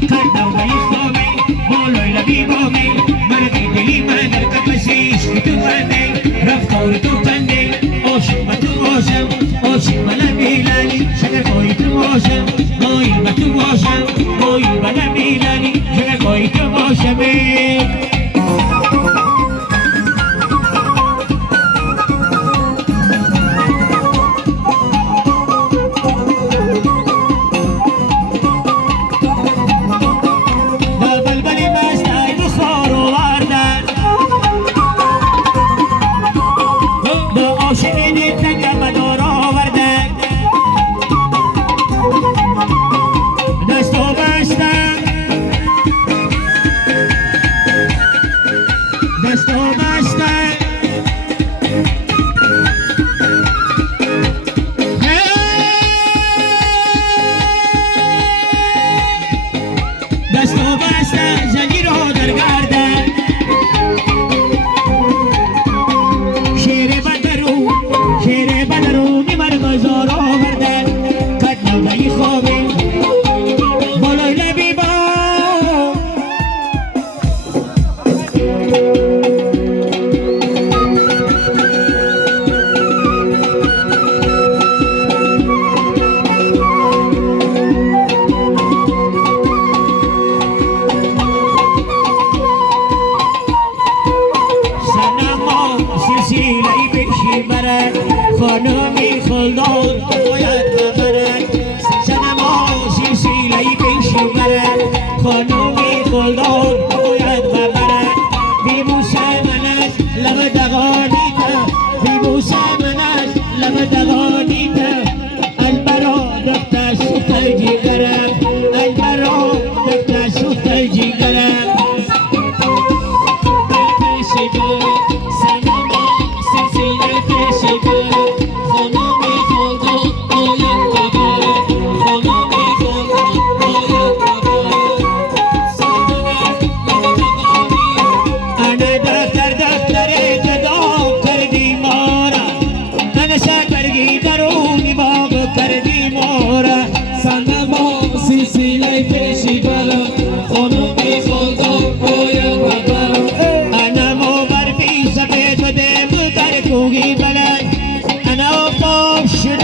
کرد نوبه خوابی بالای لبی بامی مردی دلی من در کفشیش که تو بنده رفتار تو کنده عاشق به تو باشم عاشق به لبی لالی شگر بای تو باشم مایل به تو باشم مایل به لبی لالی شگر بای تو باشم خانمی خلدار باید ببرد سنما سیسیلی پیشی برد خانمی خلدار باید ببرد بیبوس من از لب دغانیتا بیبوس من از لب دغانیتا البرا دکتا سوتای جیگرم البرا دکتا سوتای جیگرم أنا وقف